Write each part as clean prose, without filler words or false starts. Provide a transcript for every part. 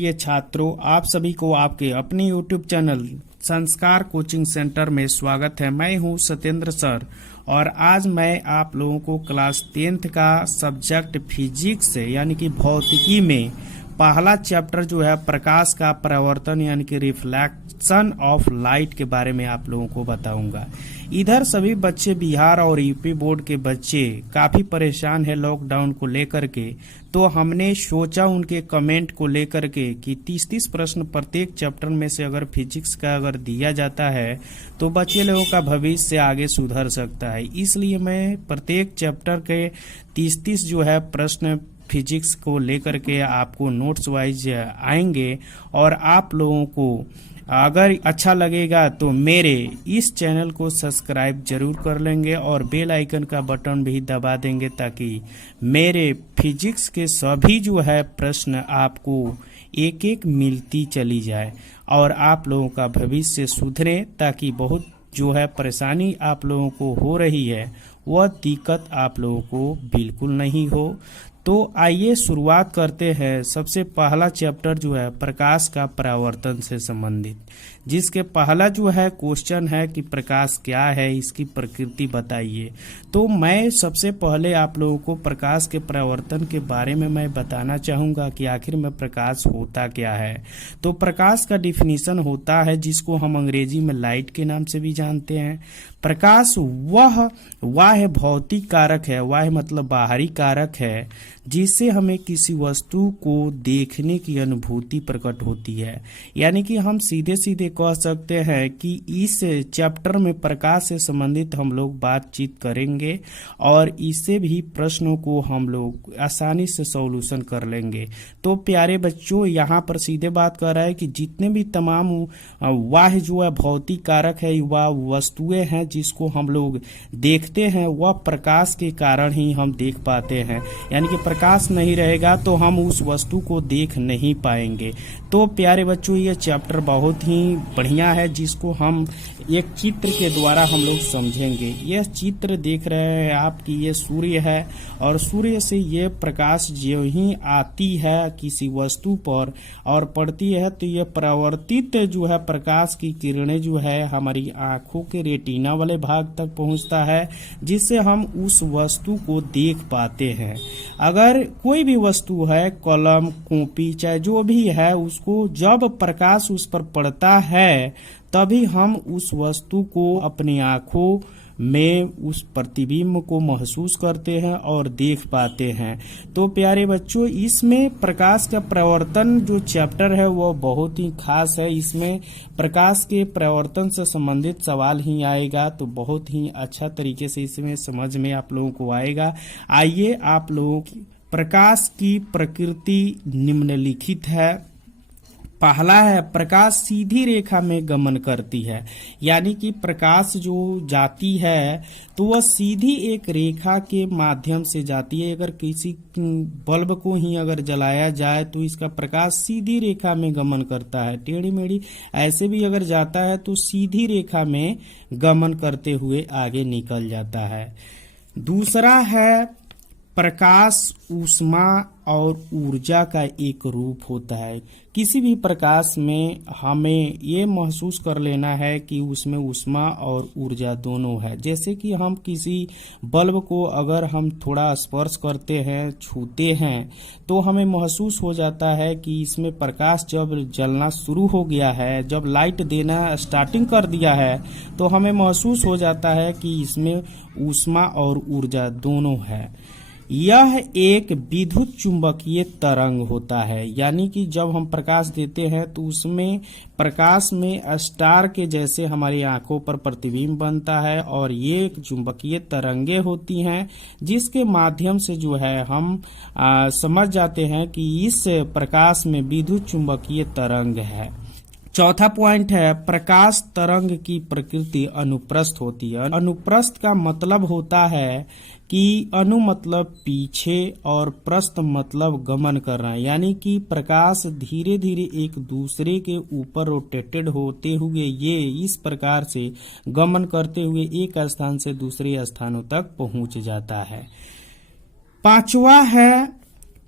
ये छात्रों, आप सभी को आपके अपने YouTube चैनल संस्कार कोचिंग सेंटर में स्वागत है। मैं हूं सत्येंद्र सर और आज मैं आप लोगों को क्लास 10th का सब्जेक्ट फिजिक्स से यानी कि भौतिकी में पहला चैप्टर जो है प्रकाश का परावर्तन यानी कि रिफ्लेक्शन ऑफ लाइट के बारे में आप लोगों को बताऊंगा। इधर सभी बच्चे बिहार और यूपी बोर्ड के बच्चे काफी परेशान है लॉकडाउन को लेकर के, तो हमने सोचा उनके कमेंट को लेकर के कि 30-30 प्रश्न प्रत्येक चैप्टर में से अगर फिजिक्स का अगर दिया जाता है तो बच्चे लोगों का भविष्य आगे सुधर सकता है। इसलिए मैं प्रत्येक चैप्टर के 30-30 जो है प्रश्न फिजिक्स को लेकर के आपको नोट्स वाइज आएंगे और आप लोगों को अगर अच्छा लगेगा तो मेरे इस चैनल को सब्सक्राइब जरूर कर लेंगे और बेल आइकन का बटन भी दबा देंगे ताकि मेरे फिजिक्स के सभी जो है प्रश्न आपको एक एक मिलती चली जाए और आप लोगों का भविष्य सुधरे, ताकि बहुत जो है परेशानी आप लोगों को हो रही है वह दिक्कत आप लोगों को बिल्कुल नहीं हो। तो आइए शुरुआत करते हैं। सबसे पहला चैप्टर जो है प्रकाश का परावर्तन से संबंधित, जिसके पहला जो है क्वेश्चन है कि प्रकाश क्या है, इसकी प्रकृति बताइए। तो मैं सबसे पहले आप लोगों को प्रकाश के परावर्तन के बारे में मैं बताना चाहूंगा कि आखिर में प्रकाश होता क्या है। तो प्रकाश का डिफिनीशन होता है जिसको हम अंग्रेजी में लाइट के नाम से भी जानते हैं। प्रकाश वह भौतिक कारक है, वह मतलब बाहरी कारक है जिससे हमें किसी वस्तु को देखने की अनुभूति प्रकट होती है। यानी कि हम सीधे सीधे कह सकते हैं कि इस चैप्टर में प्रकाश से संबंधित हम लोग बातचीत करेंगे और इससे भी प्रश्नों को हम लोग आसानी से सॉल्यूशन कर लेंगे। तो प्यारे बच्चों, यहाँ पर सीधे बात कर रहा है कि जितने भी तमाम वह जो है भौतिक कारक है, वह वस्तुएं हैं जिसको हम लोग देखते हैं, वह प्रकाश के कारण ही हम देख पाते हैं। यानी कि प्रकाश नहीं रहेगा तो हम उस वस्तु को देख नहीं पाएंगे। तो प्यारे बच्चों, ये चैप्टर बहुत ही बढ़िया है जिसको हम एक चित्र के द्वारा हम लोग समझेंगे। यह चित्र देख रहे हैं आप कि ये सूर्य है और सूर्य से ये प्रकाश जो ही आती है किसी वस्तु पर और पड़ती है तो ये परावर्तित जो है प्रकाश की किरणें जो है हमारी आंखों के रेटिना वाले भाग तक पहुंचता है, जिससे हम उस वस्तु को देख पाते हैं। अगर कोई भी वस्तु है, कलम, कॉपी, चाहे जो भी है, उसको जब प्रकाश उस पर पड़ता है तभी हम उस वस्तु को अपनी आंखों में उस प्रतिबिंब को महसूस करते हैं और देख पाते हैं। तो प्यारे बच्चों, इसमें प्रकाश का परावर्तन जो चैप्टर है वो बहुत ही खास है। इसमें प्रकाश के परावर्तन से संबंधित सवाल ही आएगा, तो बहुत ही अच्छा तरीके से इसमें समझ में आप लोगों को आएगा। आइए आप लोगों की प्रकाश की प्रकृति निम्नलिखित है। पहला है, प्रकाश सीधी रेखा में गमन करती है। यानी कि प्रकाश जो जाती है तो वह सीधी एक रेखा के माध्यम से जाती है। अगर किसी बल्ब को ही अगर जलाया जाए तो इसका प्रकाश सीधी रेखा में गमन करता है। टेढ़ी मेढ़ी ऐसे भी अगर जाता है तो सीधी रेखा में गमन करते हुए आगे निकल जाता है। दूसरा है, प्रकाश ऊष्मा और ऊर्जा का एक रूप होता है। किसी भी प्रकाश में हमें ये महसूस कर लेना है कि उसमें ऊष्मा और ऊर्जा दोनों है। जैसे कि हम किसी बल्ब को अगर हम थोड़ा स्पर्श करते हैं, छूते हैं, तो हमें महसूस हो जाता है कि इसमें प्रकाश जब जलना शुरू हो गया है, जब लाइट देना स्टार्टिंग कर दिया है, तो हमें महसूस हो जाता है कि इसमें ऊष्मा और ऊर्जा दोनों है। यह एक विद्युत चुंबकीय तरंग होता है। यानी कि जब हम प्रकाश देते हैं तो उसमें प्रकाश में स्टार के जैसे हमारी आंखों पर प्रतिबिंब बनता है और ये एक चुंबकीय तरंगे होती हैं जिसके माध्यम से जो है हम समझ जाते हैं कि इस प्रकाश में विद्युत चुंबकीय तरंग है। चौथा पॉइंट है, प्रकाश तरंग की प्रकृति अनुप्रस्थ होती है। अनुप्रस्थ का मतलब होता है कि अनु मतलब पीछे और प्रस्थ मतलब गमन करना। यानी कि प्रकाश धीरे धीरे एक दूसरे के ऊपर रोटेटेड होते हुए ये इस प्रकार से गमन करते हुए एक स्थान से दूसरे स्थानों तक पहुंच जाता है। पांचवा है,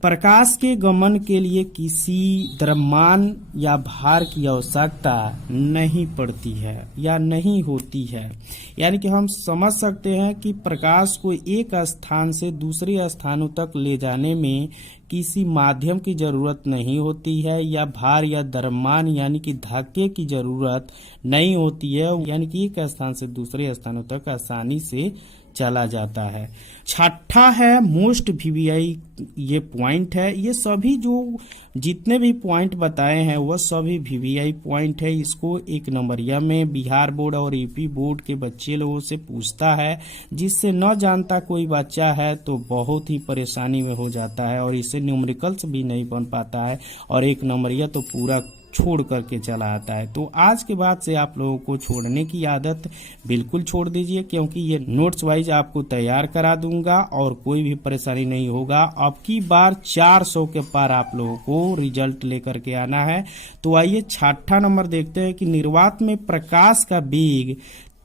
प्रकाश के गमन के लिए किसी द्रव्यमान या भार की आवश्यकता नहीं पड़ती है या नहीं होती है। यानी कि हम समझ सकते हैं कि प्रकाश को एक स्थान से दूसरे स्थानों तक ले जाने में किसी माध्यम की जरूरत नहीं होती है या भार या द्रव्यमान यानी कि धक्के की जरूरत नहीं होती है। यानी कि एक स्थान से दूसरे स्थानों तक आसानी से चला जाता है। छठा है मोस्ट वीवीआई, ये पॉइंट है। ये सभी जो जितने भी पॉइंट बताए हैं वह सभी वीवीआई पॉइंट है। इसको एक नंबरिया में बिहार बोर्ड और यूपी बोर्ड के बच्चे लोगों से पूछता है, जिससे न जानता कोई बच्चा है तो बहुत ही परेशानी में हो जाता है और इससे न्यूमेरिकल्स भी नहीं बन पाता है और एक नंबरिया तो पूरा छोड़ करके चला आता है। तो आज के बाद से आप लोगों को छोड़ने की आदत बिल्कुल छोड़ दीजिए, क्योंकि ये नोट्स वाइज आपको तैयार करा दूंगा और कोई भी परेशानी नहीं होगा। अब की बार 400 के पार आप लोगों को रिजल्ट लेकर के आना है। तो आइए छठा नंबर देखते हैं कि निर्वात में प्रकाश का वेग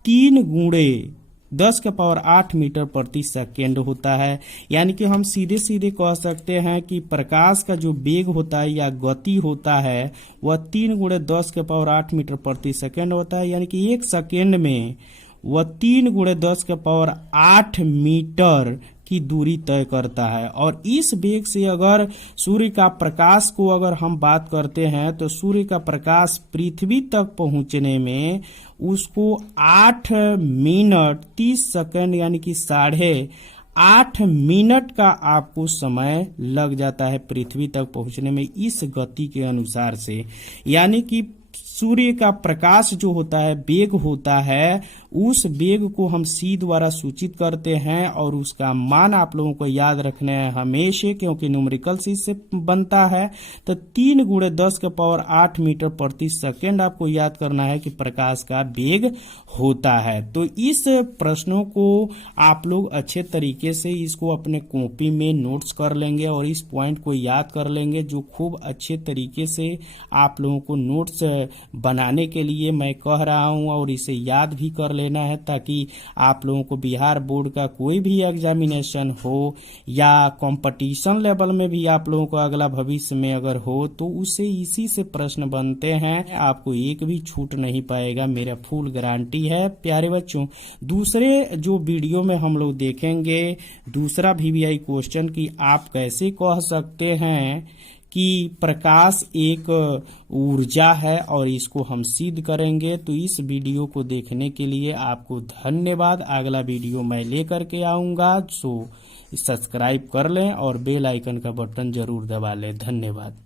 3 गुणे 10⁸ मीटर प्रति सेकेंड होता है। यानी कि हम सीधे सीधे कह सकते हैं कि प्रकाश का जो वेग होता है या गति होता है वह 3 गुणे 10⁸ मीटर प्रति सेकेंड होता है। यानी कि एक सेकेंड में वह 3 गुणे 10⁸ मीटर की दूरी तय करता है। और इस वेग से अगर सूर्य का प्रकाश को अगर हम बात करते हैं तो सूर्य का प्रकाश पृथ्वी तक पहुंचने में उसको 8 मिनट 30 सेकंड यानी कि 8.5 मिनट का आपको समय लग जाता है पृथ्वी तक पहुंचने में इस गति के अनुसार से। यानी कि सूर्य का प्रकाश जो होता है वेग होता है, उस वेग को हम c द्वारा सूचित करते हैं और उसका मान आप लोगों को याद रखना है हमेशा, क्योंकि न्यूमेरिकल्स इससे बनता है। तो 3 गुणे 10⁸ मीटर प्रति सेकेंड आपको याद करना है कि प्रकाश का वेग होता है। तो इस प्रश्नों को आप लोग अच्छे तरीके से इसको अपने कॉपी में नोट्स कर लेंगे और इस पॉइंट को याद कर लेंगे, जो खूब अच्छे तरीके से आप लोगों को नोट्स बनाने के लिए मैं कह रहा हूं और इसे याद भी कर लेना है, ताकि आप लोगों को बिहार बोर्ड का कोई भी एग्जामिनेशन हो या कंपटीशन लेवल में भी आप लोगों को अगला भविष्य में अगर हो तो उससे इसी से प्रश्न बनते हैं। आपको एक भी छूट नहीं पाएगा, मेरा फुल गारंटी है। प्यारे बच्चों, दूसरे जो वीडियो में हम लोग देखेंगे दूसरा वीवीआई क्वेश्चन की आप कैसे कह सकते हैं कि प्रकाश एक ऊर्जा है और इसको हम सिद्ध करेंगे। तो इस वीडियो को देखने के लिए आपको धन्यवाद। अगला वीडियो मैं लेकर के आऊंगा, सो सब्सक्राइब कर लें और बेल आइकन का बटन जरूर दबा लें। धन्यवाद।